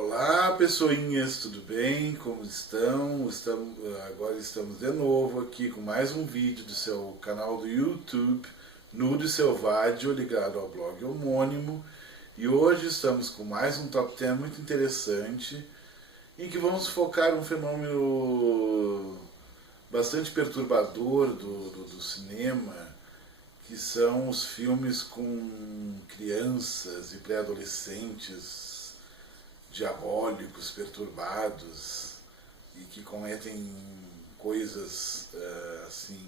Olá, pessoinhas, tudo bem? Como estão? Agora estamos de novo aqui com mais um vídeo do seu canal do YouTube, Nude Selvaggio, ligado ao blog homônimo. E hoje estamos com mais um Top 10 muito interessante, em que vamos focar um fenômeno bastante perturbador do cinema, que são os filmes com crianças e pré-adolescentes diabólicos, perturbados e que cometem coisas assim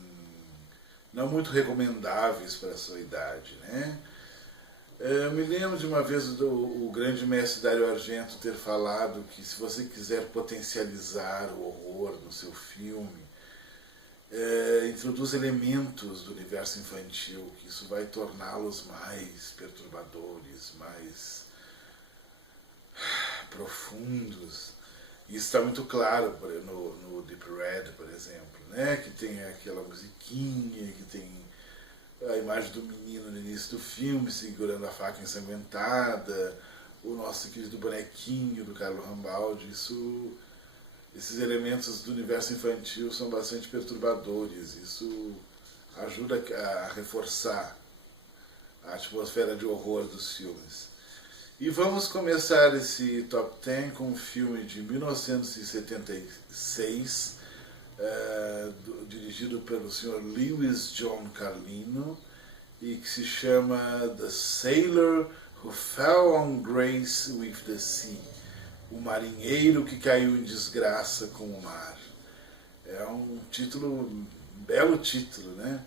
não muito recomendáveis para a sua idade, né? Eu me lembro de uma vez o grande mestre Dario Argento ter falado que se você quiser potencializar o horror no seu filme, introduz elementos do universo infantil, que isso vai torná-los mais perturbadores, mais profundos. Isso está muito claro no Deep Red, por exemplo, né? Que tem aquela musiquinha, que tem a imagem do menino no início do filme segurando a faca ensanguentada, o nosso querido bonequinho do Carlo Rambaldi. Esses elementos do universo infantil são bastante perturbadores. Isso ajuda a reforçar a atmosfera de horror dos filmes. E vamos começar esse Top 10 com um filme de 1976, dirigido pelo Sr. Lewis John Carlino, e que se chama The Sailor Who Fell on Grace with the Sea, o marinheiro que caiu em desgraça com o mar. É um belo título, né?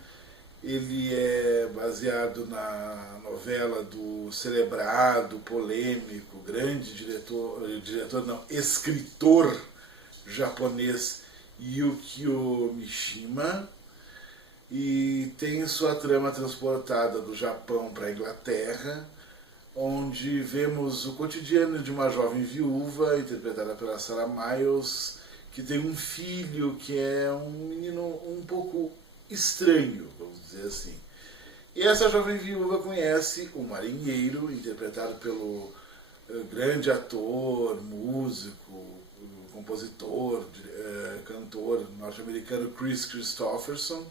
Ele é baseado na novela do celebrado, polêmico, grande escritor japonês Yukio Mishima, e tem sua trama transportada do Japão para a Inglaterra, onde vemos o cotidiano de uma jovem viúva, interpretada pela Sarah Miles, que tem um filho que é um menino um pouco estranho, vamos dizer assim. E essa jovem viúva conhece o marinheiro, interpretado pelo grande ator, músico, compositor, cantor norte-americano Kris Kristofferson,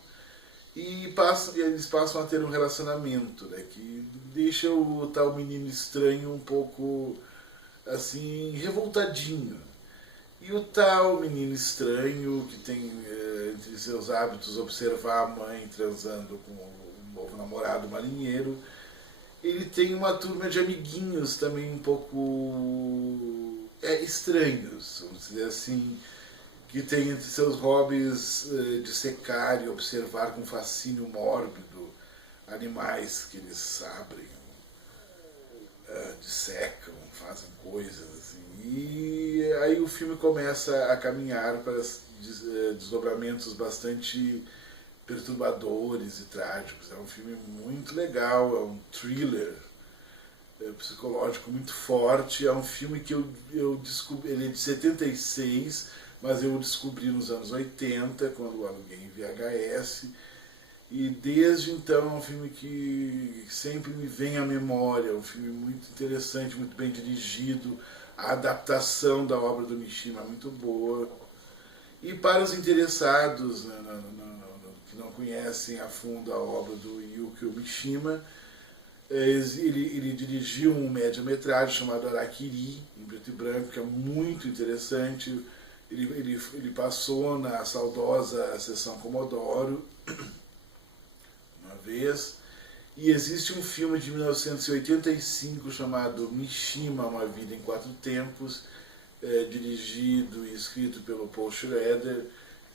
e eles passam a ter um relacionamento, né, que deixa o tal menino estranho um pouco assim revoltadinho. E o tal menino estranho, que tem entre seus hábitos observar a mãe transando com o novo namorado marinheiro, ele tem uma turma de amiguinhos também um pouco estranhos, vamos dizer assim, que tem entre seus hobbies dissecar e observar com fascínio mórbido animais que eles abrem, dissecam, fazem coisas assim. E aí o filme começa a caminhar para desdobramentos bastante perturbadores e trágicos. É um filme muito legal, é um thriller psicológico muito forte. É um filme que eu descobri, ele é de 76, mas eu o descobri nos anos 80, quando eu aluguei em VHS. E desde então é um filme que sempre me vem à memória, é um filme muito interessante, muito bem dirigido, a adaptação da obra do Mishima é muito boa. E para os interessados, que não conhecem a fundo a obra do Yukio Mishima, ele dirigiu um média-metragem chamado Harakiri, em preto e branco, que é muito interessante. Ele passou na saudosa Sessão Comodoro uma vez, e existe um filme de 1985 chamado Mishima, Uma Vida em Quatro Tempos, dirigido e escrito pelo Paul Schrader,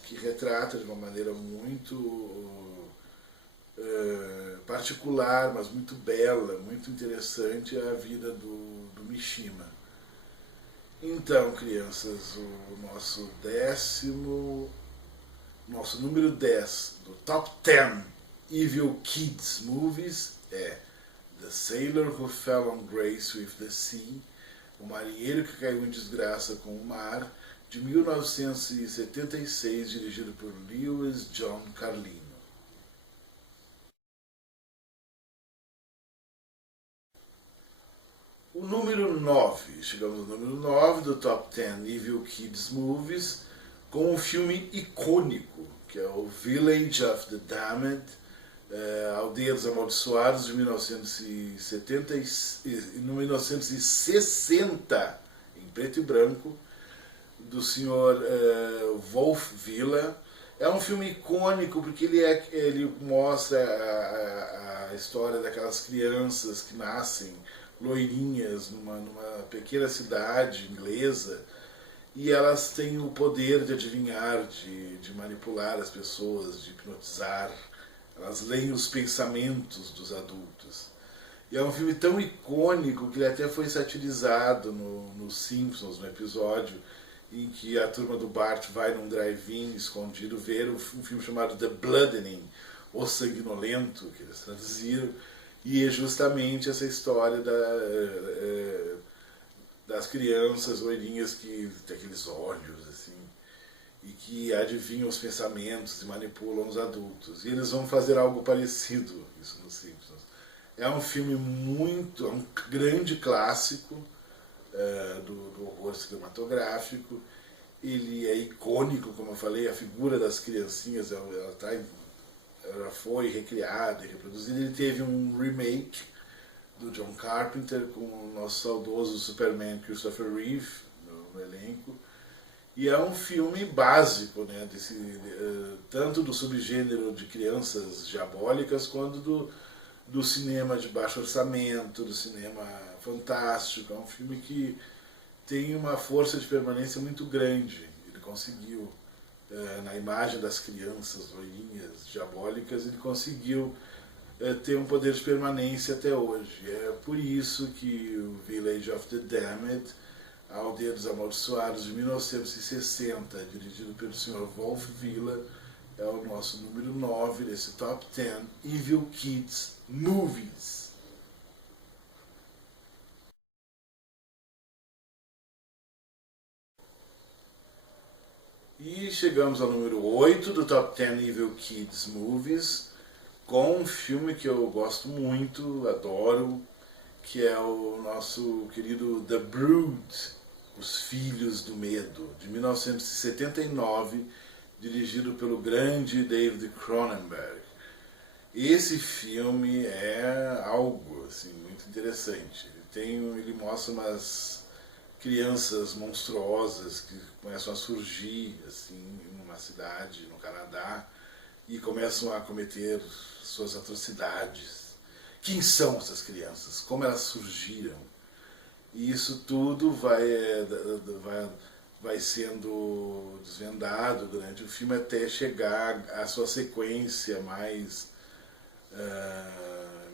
que retrata de uma maneira muito particular, mas muito bela, muito interessante, a vida do Mishima. Então, crianças, o nosso número 10 do Top 10 Evil Kids Movies é The Sailor Who Fell on Grace with the Sea, o marinheiro que caiu em desgraça com o mar, de 1976, dirigido por Lewis John Carlino. O número 9, chegamos no número 9 do Top 10 Evil Kids Movies, com um filme icônico, que é o Village of the Damned, Aldeia dos Amaldiçoados, de 1960, em preto e branco, do senhor Wolf Villa. É um filme icônico porque ele mostra a história daquelas crianças que nascem loirinhas numa pequena cidade inglesa, e elas têm o poder de adivinhar, de manipular as pessoas, de hipnotizar. Elas leem os pensamentos dos adultos. E é um filme tão icônico que ele até foi satirizado no Simpsons, no episódio em que a turma do Bart vai num drive-in escondido ver um filme chamado The Bloodening, O Sanguinolento, que eles traduziram, e é justamente essa história das crianças loirinhas que têm aqueles olhos assim, e que adivinham os pensamentos e manipulam os adultos. E eles vão fazer algo parecido, isso nos Simpsons. É um filme é um grande clássico do horror cinematográfico. Ele é icônico, como eu falei, a figura das criancinhas, ela foi recriada e reproduzida. Ele teve um remake do John Carpenter com o nosso saudoso Superman Christopher Reeve no elenco. E é um filme básico, né, tanto do subgênero de crianças diabólicas quanto do cinema de baixo orçamento, do cinema fantástico. É um filme que tem uma força de permanência muito grande. Ele conseguiu, na imagem das crianças loirinhas diabólicas, ele conseguiu ter um poder de permanência até hoje. É por isso que o Village of the Damned, A Aldeia dos Amaldiçoados, de 1960, dirigido pelo Sr. Wolf Villa, é o nosso número 9 desse Top 10 Evil Kids Movies. E chegamos ao número 8 do Top 10 Evil Kids Movies, com um filme que eu gosto muito, adoro, que é o nosso querido The Brood, Os Filhos do Medo, de 1979, dirigido pelo grande David Cronenberg. Esse filme é algo assim, muito interessante. Ele mostra umas crianças monstruosas que começam a surgir assim, numa cidade no Canadá e começam a cometer suas atrocidades. Quem são essas crianças? Como elas surgiram? E isso tudo vai sendo desvendado durante o filme até chegar à sua sequência mais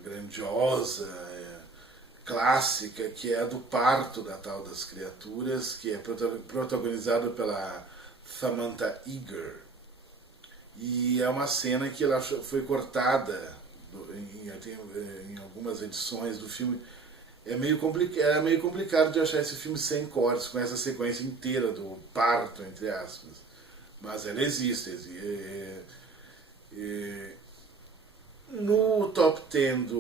grandiosa, clássica, que é a do parto da tal das criaturas, que é protagonizado pela Samantha Eggar. E é uma cena que ela foi cortada em algumas edições do filme. É meio complicado de achar esse filme sem cortes, com essa sequência inteira do parto, entre aspas. Mas ela existe. No top 10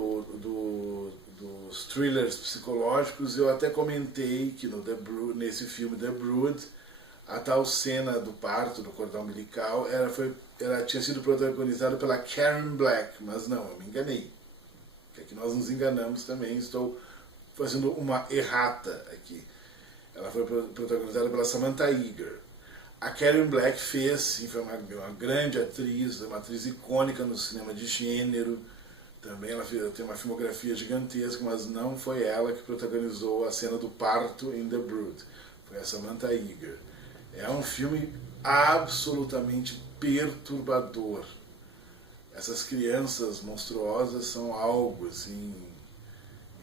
dos thrillers psicológicos, eu até comentei que nesse filme The Brood, a tal cena do parto, do cordão umbilical, ela tinha sido protagonizada pela Karen Black, mas não, eu me enganei. Que aqui nós nos enganamos também, estou fazendo uma errata aqui. Ela foi protagonizada pela Samantha Eggar. A Karen Black fez, sim, foi uma grande atriz, uma atriz icônica no cinema de gênero. Também ela tem uma filmografia gigantesca, mas não foi ela que protagonizou a cena do parto em The Brood. Foi a Samantha Eggar. É um filme absolutamente perturbador. Essas crianças monstruosas são algo assim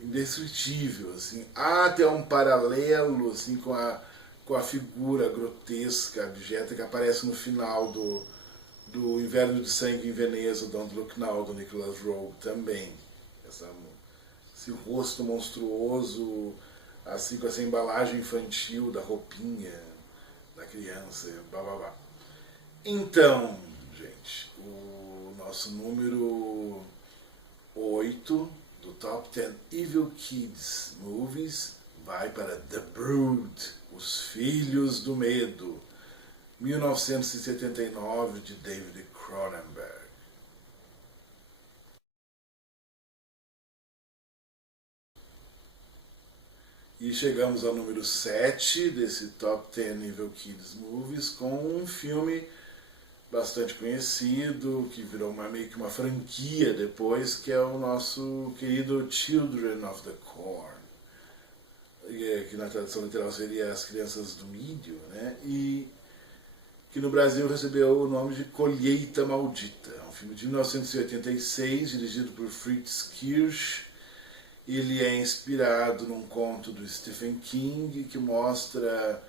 indescritível, assim. Há até um paralelo assim com a figura grotesca, abjeta que aparece no final do Inverno de Sangue em Veneza, Don't Look Now, do Nicholas Roeg também. Esse rosto monstruoso, assim, com essa embalagem infantil da roupinha da criança, blá blá blá. Então, gente, o nosso número 8 do Top 10 Evil Kids Movies vai para The Brood, Os Filhos do Medo, 1979, de David Cronenberg. E chegamos ao número 7 desse Top 10 Evil Kids Movies com um filme bastante conhecido, que virou meio que uma franquia depois, que é o nosso querido Children of the Corn, que na tradução literal seria As Crianças do Milho, né? E que no Brasil recebeu o nome de Colheita Maldita. É um filme de 1986, dirigido por Fritz Kirsch. Ele é inspirado num conto do Stephen King, que mostra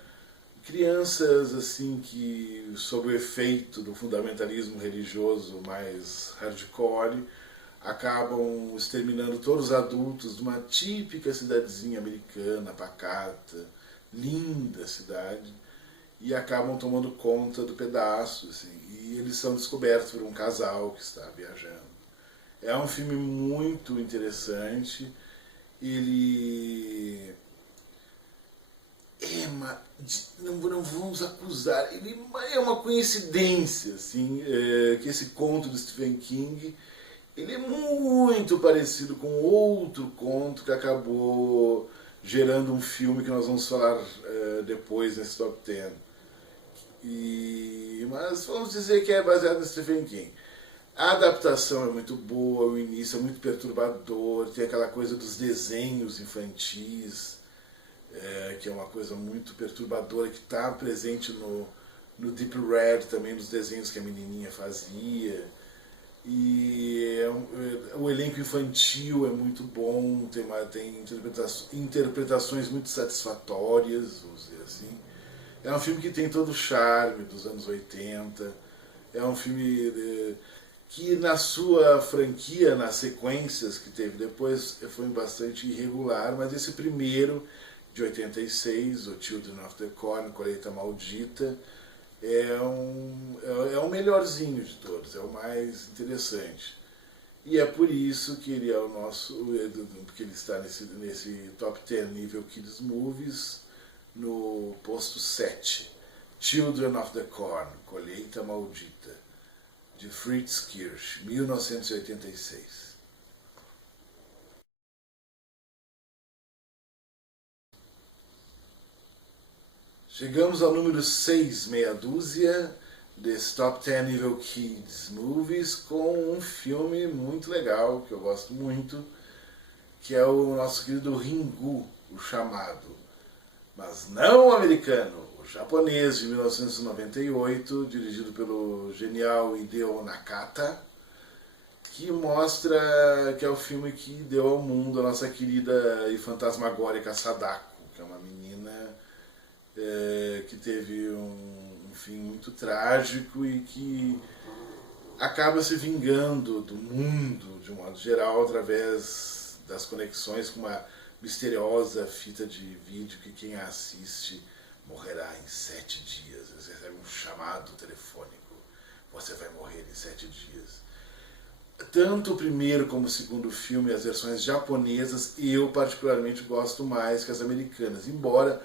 crianças assim que, sob o efeito do fundamentalismo religioso mais hardcore, acabam exterminando todos os adultos de uma típica cidadezinha americana, pacata, linda cidade, e acabam tomando conta do pedaço, assim, e eles são descobertos por um casal que está viajando. É um filme muito interessante. Ele não vamos acusar, ele é uma coincidência, assim, que esse conto do Stephen King, ele é muito parecido com outro conto que acabou gerando um filme que nós vamos falar depois nesse Top 10. Mas vamos dizer que é baseado no Stephen King. A adaptação é muito boa, o início é muito perturbador, tem aquela coisa dos desenhos infantis, que é uma coisa muito perturbadora, que está presente no Deep Red também, nos desenhos que a menininha fazia. E o elenco infantil é muito bom, tem interpretações muito satisfatórias, vamos dizer assim. É um filme que tem todo o charme dos anos 80, é um filme que na sua franquia, nas sequências que teve depois, foi bastante irregular, mas esse primeiro, de 86, o Children of the Corn, Colheita Maldita, é o melhorzinho de todos, é o mais interessante. E é por isso que ele é o nosso, porque ele está nesse Top 10 Nível Kids Movies, no posto 7, Children of the Corn, Colheita Maldita, de Fritz Kirsch, 1986. Chegamos ao número 6, meia dúzia, desse Top 10 Evil Kids Movies, com um filme muito legal, que eu gosto muito, que é o nosso querido Ringu, O Chamado. Mas não o americano, o japonês, de 1998, dirigido pelo genial Hideo Nakata, que mostra que é o filme que deu ao mundo a nossa querida e fantasmagórica Sadako, que é uma menina que teve um fim muito trágico e que acaba se vingando do mundo, de um modo geral, através das conexões com uma misteriosa fita de vídeo que quem a assiste morrerá em 7 dias. Você recebe um chamado telefônico. Você vai morrer em 7 dias. Tanto o primeiro como o segundo filme, as versões japonesas, eu particularmente gosto mais que as americanas. Embora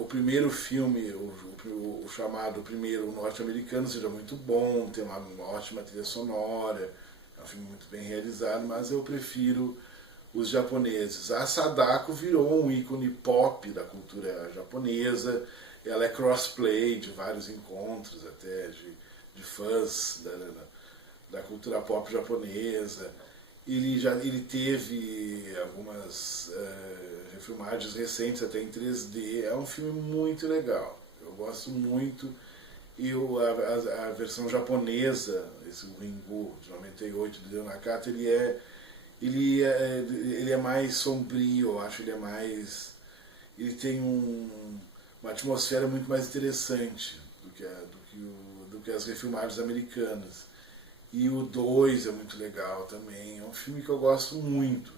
o primeiro filme, o chamado primeiro norte-americano, seja muito bom, tem uma ótima trilha sonora, é um filme muito bem realizado, mas eu prefiro os japoneses. A Sadako virou um ícone pop da cultura japonesa, ela é crossplay de vários encontros até de fãs da cultura pop japonesa. Ele teve algumas refilmagens recentes até em 3D. É um filme muito legal, eu gosto muito. E a versão japonesa, esse Ringu de 98 do Hideo Nakata, ele é mais sombrio, eu acho. Ele tem uma atmosfera muito mais interessante do que as refilmagens americanas. E o 2 é muito legal também, é um filme que eu gosto muito.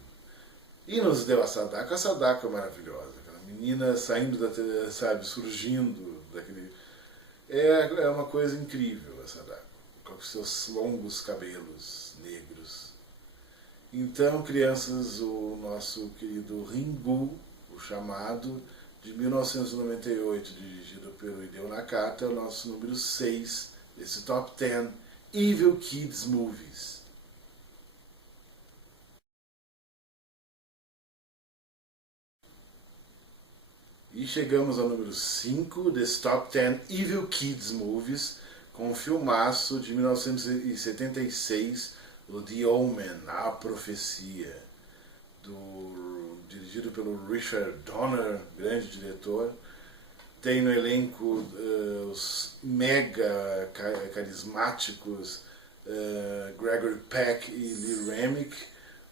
E nos deu a Sadako é maravilhosa, aquela menina saindo surgindo daquele... É uma coisa incrível a Sadako, com os seus longos cabelos negros. Então, crianças, o nosso querido Ringu, o chamado, de 1998, dirigido pelo Hideo Nakata, é o nosso número 6 desse Top 10 Evil Kids Movies. E chegamos ao número 5 desse Top 10 Evil Kids Movies, com um filmaço de 1976, o The Omen, A Profecia, dirigido pelo Richard Donner, grande diretor. Tem no elenco os mega carismáticos Gregory Peck e Lee Remick,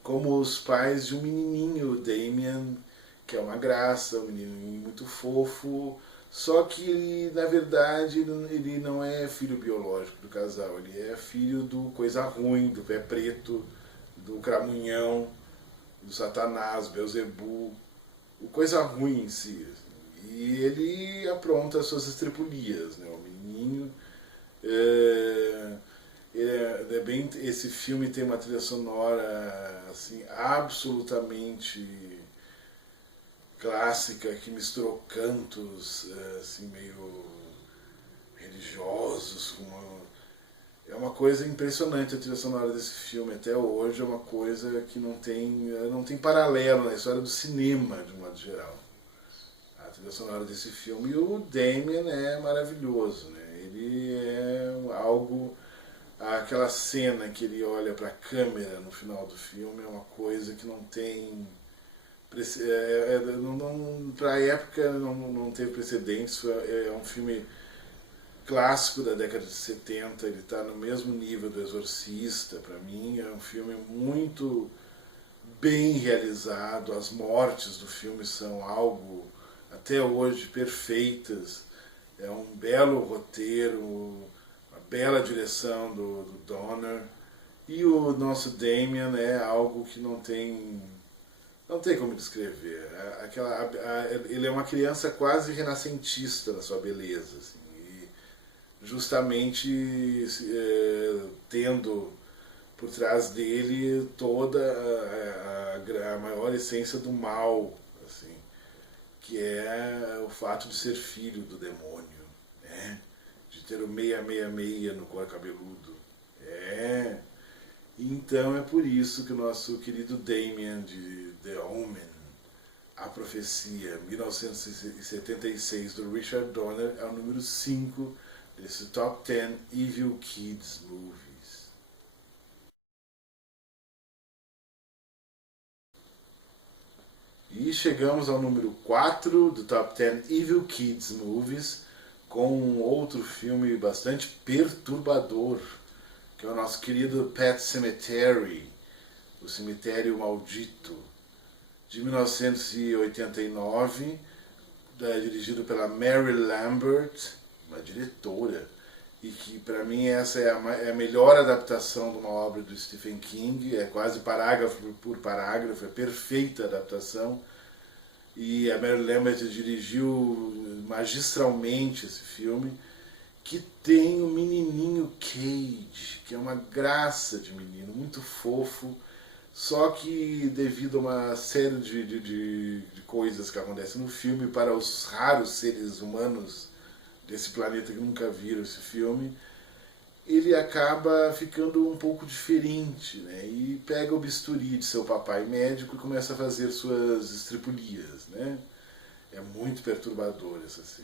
como os pais de um menininho, Damien, que é uma graça, um menininho muito fofo, só que ele, na verdade, ele não é filho biológico do casal, ele é filho do coisa ruim, do pé preto, do cramunhão, do Satanás, Beelzebub, o coisa ruim em si. E ele apronta as suas estripulias, né? O menininho. Esse filme tem uma trilha sonora assim, absolutamente clássica, que misturou cantos assim, meio religiosos com é uma coisa impressionante a trilha sonora desse filme. Até hoje é uma coisa que não tem paralelo na história do cinema, de um modo geral. A trilha sonora desse filme. E o Damien é maravilhoso, né? Ele é algo... Aquela cena que ele olha para a câmera no final do filme é uma coisa que não tem... Para a época não teve precedentes. É um filme clássico da década de 70, ele está no mesmo nível do Exorcista. Para mim é um filme muito bem realizado, as mortes do filme são algo até hoje perfeitas, é um belo roteiro, uma bela direção do Donner, e o nosso Damien é algo que não tem como descrever. Ele é uma criança quase renascentista na sua beleza, assim, e justamente tendo por trás dele toda a maior essência do mal, assim, que é o fato de ser filho do demônio, né? De ter o 666 no couro cabeludo. Então é por isso que o nosso querido Damien de The Omen, A Profecia, 1976, do Richard Donner, é o número 5 desse Top 10 Evil Kids Movies. E chegamos ao número 4 do Top 10 Evil Kids Movies, com um outro filme bastante perturbador, que é o nosso querido Pet Sematary, O Cemitério Maldito, de 1989, dirigido pela Mary Lambert, uma diretora, e que para mim essa é a melhor adaptação de uma obra do Stephen King, é quase parágrafo por parágrafo, é perfeita a adaptação, e a Mary Lambert dirigiu magistralmente esse filme, que tem o menininho Cage, que é uma graça de menino, muito fofo, só que devido a uma série de coisas que acontecem no filme, para os raros seres humanos desse planeta que nunca viram esse filme, ele acaba ficando um pouco diferente, né? E pega o bisturi de seu papai médico e começa a fazer suas estripulias, né? É muito perturbador essas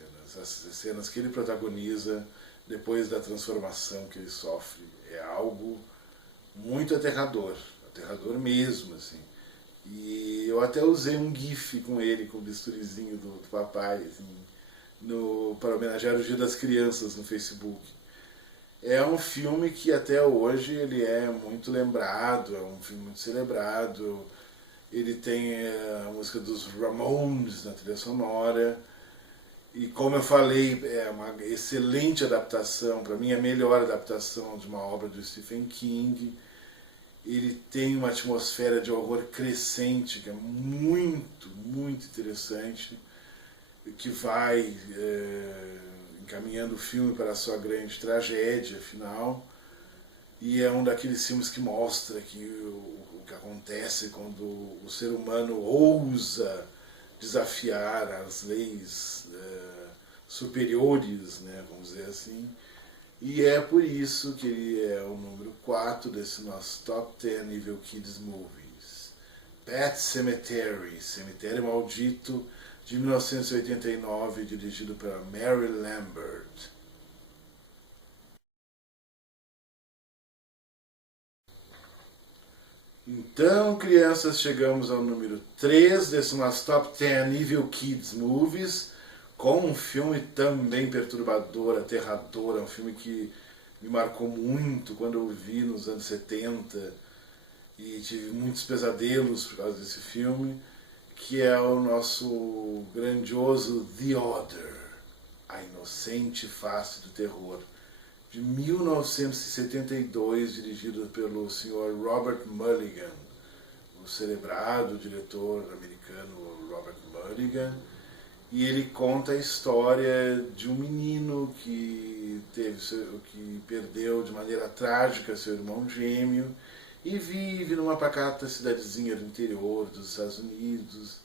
cenas que ele protagoniza depois da transformação que ele sofre. É algo muito aterrador mesmo, assim. E eu até usei um gif com ele, com o bisturizinho do papai, assim, para homenagear o Dia das Crianças no Facebook. É um filme que até hoje ele é muito lembrado, é um filme muito celebrado. Ele tem a música dos Ramones na trilha sonora. E como eu falei, é uma excelente adaptação, para mim a melhor adaptação de uma obra do Stephen King. Ele tem uma atmosfera de horror crescente, que é muito, muito interessante, que vai encaminhando o filme para a sua grande tragédia final. E é um daqueles filmes que mostra que o que acontece quando o ser humano ousa desafiar as leis superiores, né, vamos dizer assim. E é por isso que ele é o número 4 desse nosso Top 10 Evil Kids Movies. Pet Sematary, Cemitério Maldito, de 1989, dirigido pela Mary Lambert. Então, crianças, chegamos ao número 3 desse nosso Top 10 Evil Kids Movies, com um filme também perturbador, aterrador, é um filme que me marcou muito quando eu vi nos anos 70 e tive muitos pesadelos por causa desse filme, que é o nosso grandioso The Other, A Inocente Face do Terror, de 1972, dirigido pelo Sr. Robert Mulligan, o celebrado diretor americano Robert Mulligan, e ele conta a história de um menino que perdeu de maneira trágica seu irmão gêmeo e vive numa pacata cidadezinha do interior dos Estados Unidos,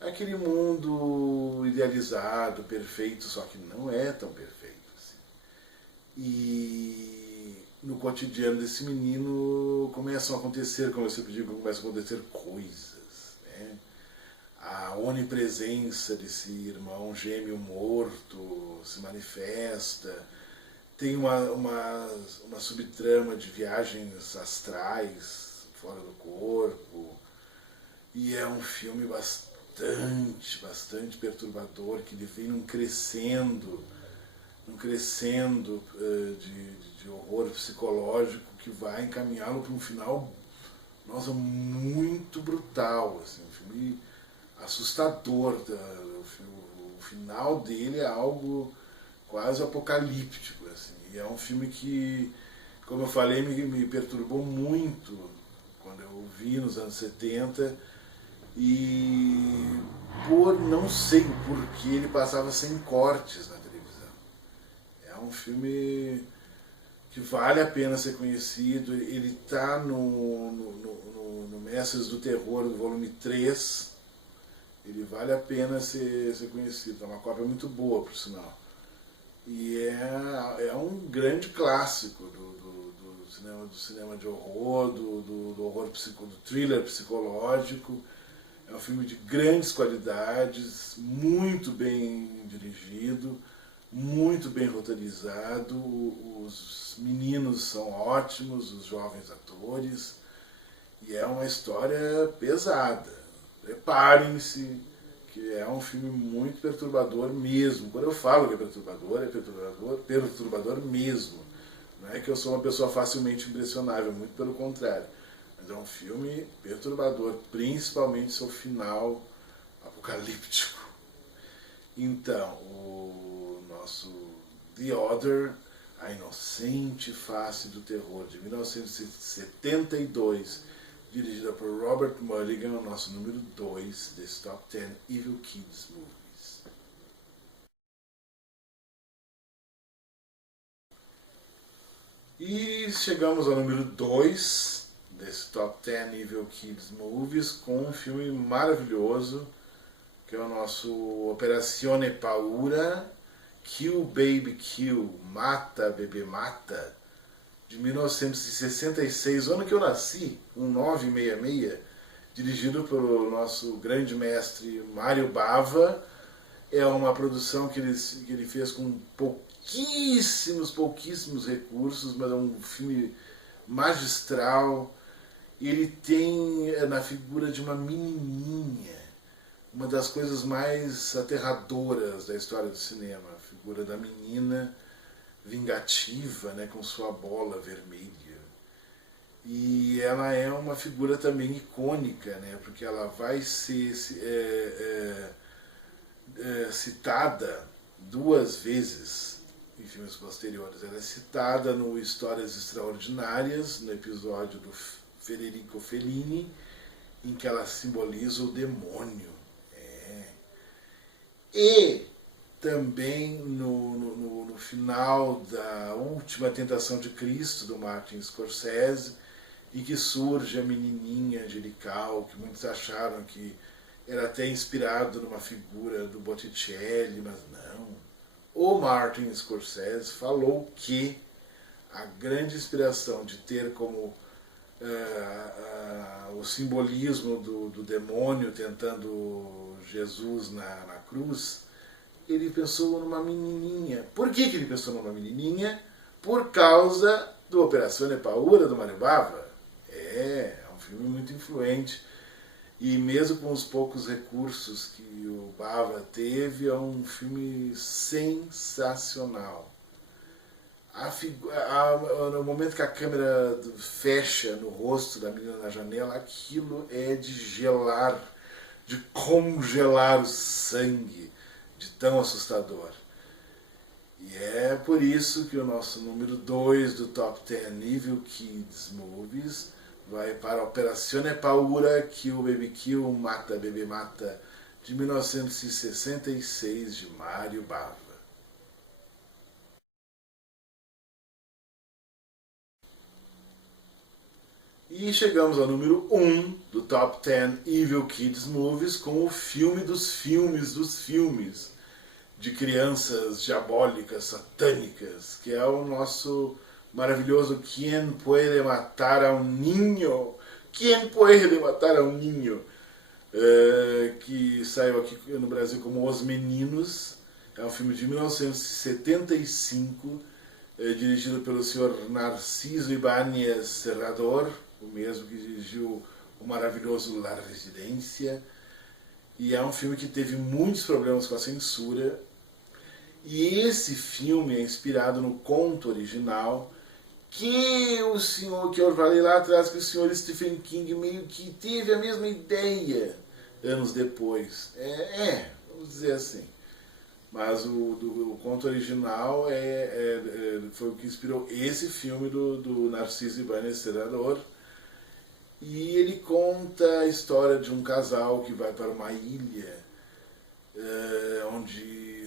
aquele mundo idealizado, perfeito, só que não é tão perfeito. E no cotidiano desse menino começam a acontecer, como eu sempre digo, começam a acontecer coisas, né? A onipresença desse irmão gêmeo morto se manifesta, tem uma subtrama de viagens astrais fora do corpo, e é um filme bastante perturbador, que ele vem num crescendo de horror psicológico que vai encaminhá-lo para um final, nossa, muito brutal, assim, um filme assustador. O final dele é algo quase apocalíptico, assim, e é um filme que, como eu falei, me perturbou muito quando eu vi nos anos 70, e por não sei o porquê ele passava sem cortes na televisão. É um filme que vale a pena ser conhecido. Ele está no Mestres do Terror, do volume 3. Ele vale a pena ser conhecido. É uma cópia muito boa, por sinal. E é um grande clássico do cinema de horror, do horror do thriller psicológico. É um filme de grandes qualidades, muito bem dirigido, muito bem roteirizado, os meninos são ótimos, os jovens atores, e é uma história pesada. Preparem-se, que é um filme muito perturbador mesmo. Quando eu falo que é perturbador mesmo. Não é que eu sou uma pessoa facilmente impressionável, muito pelo contrário. Mas é um filme perturbador, principalmente seu final apocalíptico. Então, o nosso The Other, A Inocente Face do Terror, de 1972, dirigida por Robert Mulligan, o nosso número 2 desse Top 10 Evil Kids Movies. E chegamos ao número 2 desse Top 10 Evil Kids Movies, com um filme maravilhoso, que é o nosso Operazione Paura, Kill Baby Kill, Mata Bebê Mata, de 1966, ano que eu nasci, 1966, dirigido pelo nosso grande mestre Mário Bava. É uma produção que ele fez com pouquíssimos recursos, mas é um filme magistral. Ele tem na figura de uma menininha uma das coisas mais aterradoras da história do cinema, a figura da menina vingativa, né, com sua bola vermelha. E ela é uma figura também icônica, né, porque ela vai ser citada 2 vezes em filmes posteriores. Ela é citada no Histórias Extraordinárias, no episódio do Federico Fellini, em que ela simboliza o demônio. E também no final da Última Tentação de Cristo, do Martin Scorsese, e que surge a menininha angelical, que muitos acharam que era até inspirado numa figura do Botticelli, mas não. O Martin Scorsese falou que a grande inspiração de ter como o simbolismo do demônio tentando Jesus na cruz, ele pensou numa menininha. Por que ele pensou numa menininha? Por causa do Operazione Paura, do Mario Bava. É um filme muito influente. E mesmo com os poucos recursos que o Bava teve, é um filme sensacional. No momento que a câmera fecha no rosto da menina na janela, aquilo é de gelar, de congelar o sangue, de tão assustador. E é por isso que o nosso número 2 do Top 10 Evil Kids Movies vai para a Operazione Paura, Kill Baby Kill, Mata Bebê Mata, de 1966, de Mario Bava. E chegamos ao número 1 do Top 10 Evil Kids Movies, com o filme dos filmes de crianças diabólicas, satânicas, que é o nosso maravilhoso Quien Puede Matar a un Niño? Quien Puede Matar a un Niño? Que saiu aqui no Brasil como Os Meninos. É um filme de 1975, dirigido pelo senhor Narciso Ibáñez Serrador, o mesmo que dirigiu o maravilhoso La Residência. E é um filme que teve muitos problemas com a censura. E esse filme é inspirado no conto original que eu falei lá atrás, que o senhor Stephen King meio que teve a mesma ideia anos depois. Vamos dizer assim. Mas o conto original foi o que inspirou esse filme do Narciso Ibáñez Serrador. E ele conta a história de um casal que vai para uma ilha onde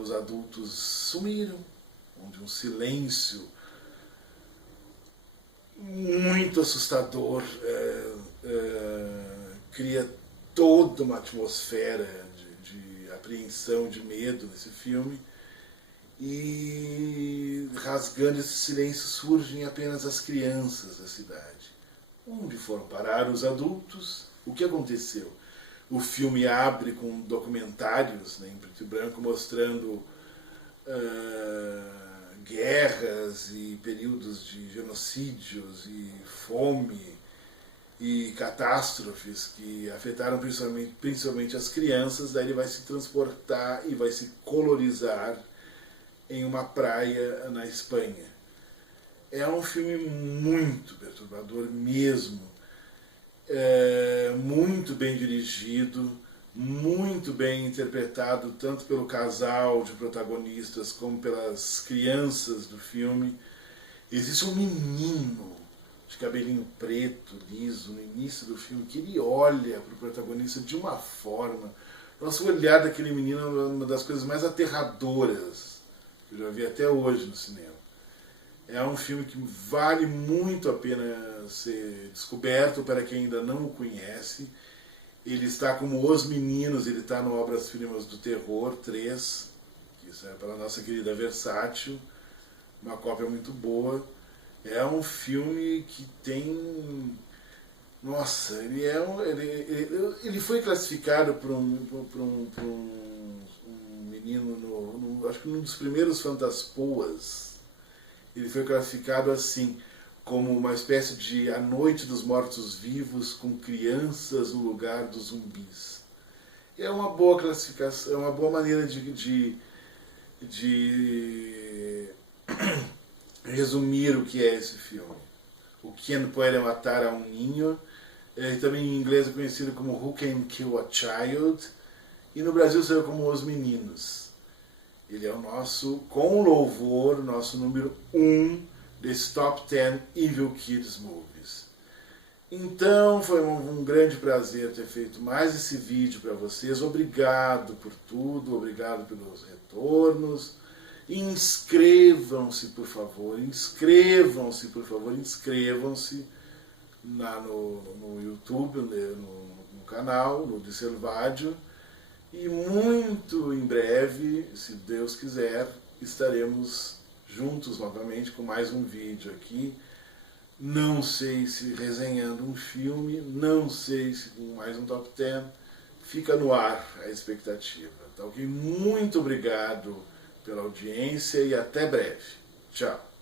os adultos sumiram, onde um silêncio muito assustador cria toda uma atmosfera de apreensão, de medo nesse filme. E rasgando esse silêncio surgem apenas as crianças da cidade. Onde foram parar os adultos? O que aconteceu? O filme abre com documentários, né, em preto e branco, mostrando guerras e períodos de genocídios e fome e catástrofes que afetaram principalmente as crianças. Daí ele vai se transportar e vai se colorizar em uma praia na Espanha. É um filme muito perturbador mesmo, muito bem dirigido, muito bem interpretado, tanto pelo casal de protagonistas como pelas crianças do filme. Existe um menino de cabelinho preto, liso, no início do filme, que ele olha para o protagonista de uma forma... Nossa, o olhar daquele menino é uma das coisas mais aterradoras que eu já vi até hoje no cinema. É um filme que vale muito a pena ser descoberto para quem ainda não o conhece. Ele está como Os Meninos, ele está no Obras Primas do Terror 3, que isso é para a nossa querida Versátil, uma cópia muito boa. É um filme que tem... Nossa, ele foi classificado por um menino, acho que num dos primeiros Fantaspoas. Ele foi classificado assim, como uma espécie de A Noite dos Mortos-Vivos com crianças no lugar dos zumbis. É uma boa classificação, é uma boa maneira de resumir o que é esse filme. O Quien Puede Matar a un Niño, também em inglês é conhecido como Who Can Kill a Child, e no Brasil saiu como Os Meninos. Ele é o nosso, com louvor, nosso número 1 desse Top 10 Evil Kids Movies. Então, foi um grande prazer ter feito mais esse vídeo para vocês. Obrigado por tudo, obrigado pelos retornos. Inscrevam-se, por favor, inscrevam-se, por favor, inscrevam-se. no YouTube, no canal, no Di Selvaggio, e muito em breve, se Deus quiser, estaremos juntos novamente com mais um vídeo aqui. Não sei se resenhando um filme, não sei se com mais um Top 10, fica no ar a expectativa. Tá ok? Muito obrigado pela audiência e até breve. Tchau.